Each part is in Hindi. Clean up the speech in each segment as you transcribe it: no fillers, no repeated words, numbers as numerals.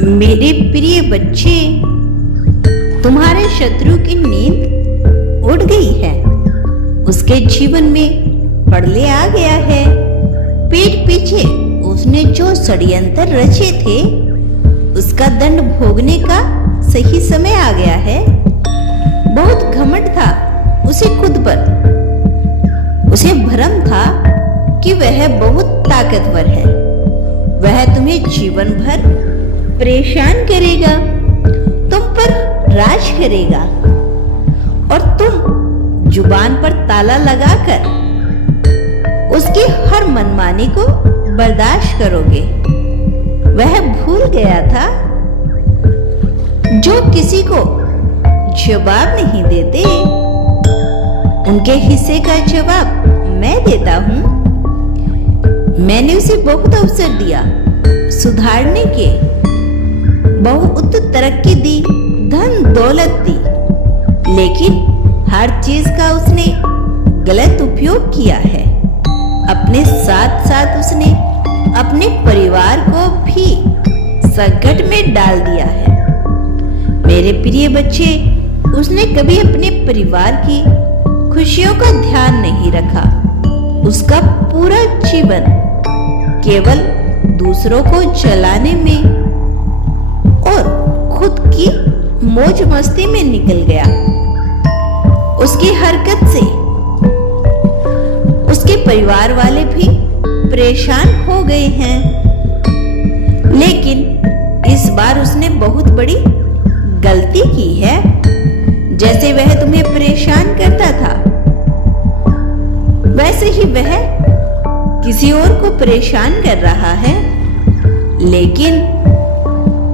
मेरे प्रिय बच्चे, तुम्हारे शत्रु की नींद उड़ गई है। उसके जीवन में प्रलय आ गया है। पीठ पीछे उसने जो षड्यंत्र रचे थे, उसका दंड भोगने का सही समय आ गया है। बहुत घमंड था उसे खुद पर। उसे भ्रम था कि वह बहुत ताकतवर है। वह तुम्हें जीवन भर परेशान करेगा, तुम पर राज करेगा और तुम जुबान पर ताला लगाकर उसकी हर मनमानी को बर्दाश्त करोगे। वह भूल गया था, जो किसी को जवाब नहीं देते, उनके हिस्से का जवाब मैं देता हूं। मैंने उसे बहुत अवसर दिया सुधारने के, बहुत तरक्की दी, धन दौलत दी, लेकिन हर चीज का उसने गलत उपयोग किया है। अपने साथ साथ उसने अपने परिवार को भी संकट में डाल दिया है। मेरे प्रिय बच्चे, उसने कभी अपने परिवार की खुशियों का ध्यान नहीं रखा। उसका पूरा जीवन केवल दूसरों को जलाने में और खुद की मौज मस्ती में निकल गया। उसकी हरकत से उसके परिवार वाले भी परेशान हो गए हैं। लेकिन इस बार उसने बहुत बड़ी गलती की है। जैसे वह तुम्हें परेशान करता था, वैसे ही वह किसी और को परेशान कर रहा है। लेकिन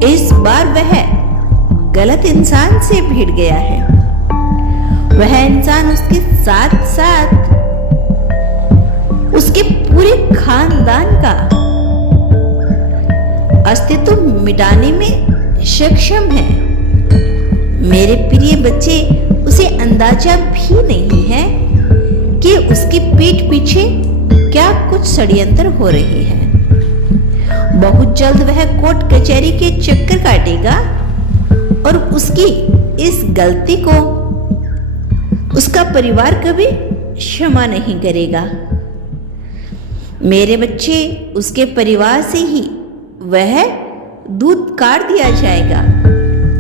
इस बार वह गलत इंसान से भिड़ गया है। वह इंसान उसके साथ साथ उसके पूरे खानदान का अस्तित्व मिटाने में सक्षम है। मेरे प्रिय बच्चे, उसे अंदाजा भी नहीं है कि उसकी पीठ पीछे क्या कुछ षड्यंत्र हो रहे हैं। बहुत जल्द वह कोर्ट कचहरी के चक्कर काटेगा और उसकी इस गलती को उसका परिवार कभी क्षमा नहीं करेगा। मेरे बच्चे, उसके परिवार से ही वह दूध काट दिया जाएगा।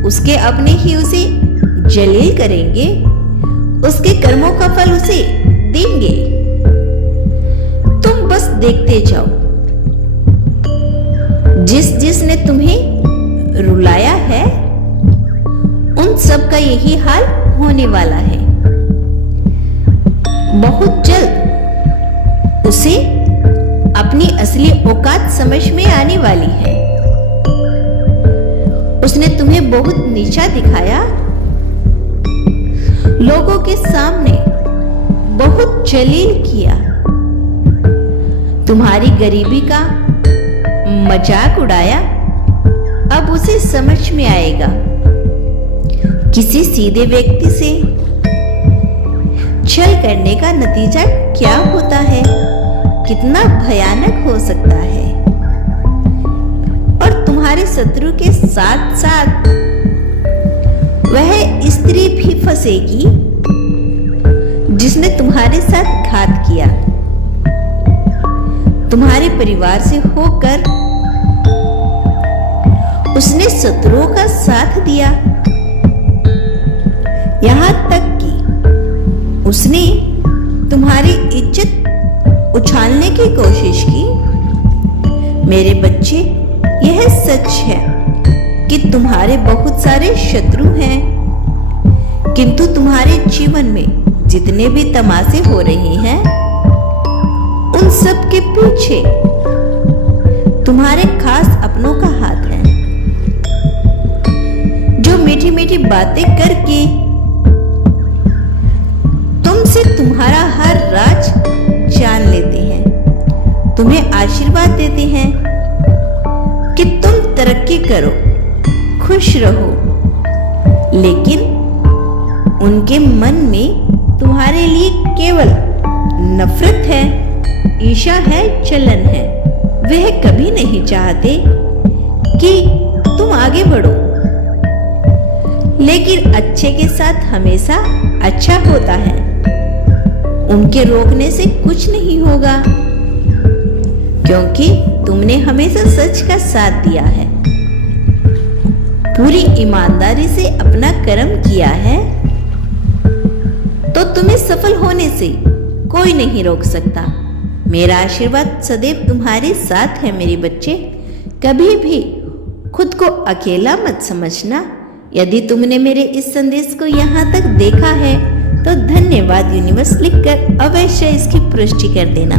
उसके अपने ही उसे जलील करेंगे, उसके कर्मों का फल उसे देंगे। तुम बस देखते जाओ। जिसने तुम्हें रुलाया है, उन सब का यही हाल होने वाला है। बहुत जल्द उसे अपनी असली औकात समझ में आने वाली है। उसने तुम्हें बहुत नीचा दिखाया, लोगों के सामने बहुत जलील किया, तुम्हारी गरीबी का मजाक उड़ाया। अब उसे समझ में आएगा किसी सीधे व्यक्ति से छल करने का नतीजा क्या होता है, कितना भयानक हो सकता है। और तुम्हारे शत्रु के साथ साथ वह स्त्री भी फंसेगी जिसने तुम्हारे साथ घात किया। तुम्हारे परिवार से होकर उसने शत्रुओं का साथ दिया, यहां तक कि उसने तुम्हारी इज्जत उछालने की कोशिश की। मेरे बच्चे, यह सच है कि तुम्हारे बहुत सारे शत्रु हैं, किंतु तुम्हारे जीवन में जितने भी तमाशे हो रहे हैं, उन सब के पीछे तुम्हारे खास अपनों का हाथ है, जो मीठी मीठी बातें करके तुमसे तुम्हारा हर राज जान लेते हैं, तुम्हें आशीर्वाद देते हैं कि तुम तरक्की करो, खुश रहो। लेकिन उनके मन में तुम्हारे लिए केवल नफरत है, ईर्ष्या है, जलन है। वह कभी नहीं चाहते कि तुम आगे बढ़ो। लेकिन अच्छे के साथ हमेशा अच्छा होता है। उनके रोकने से कुछ नहीं होगा, क्योंकि तुमने हमेशा सच का साथ दिया है, पूरी ईमानदारी से अपना कर्म किया है, तो तुम्हें सफल होने से कोई नहीं रोक सकता। मेरा आशीर्वाद सदैव तुम्हारे साथ है मेरे बच्चे। कभी भी खुद को अकेला मत समझना। यदि तुमने मेरे इस संदेश को यहाँ तक देखा है तो धन्यवाद यूनिवर्स लिखकर अवश्य इसकी पुष्टि कर देना।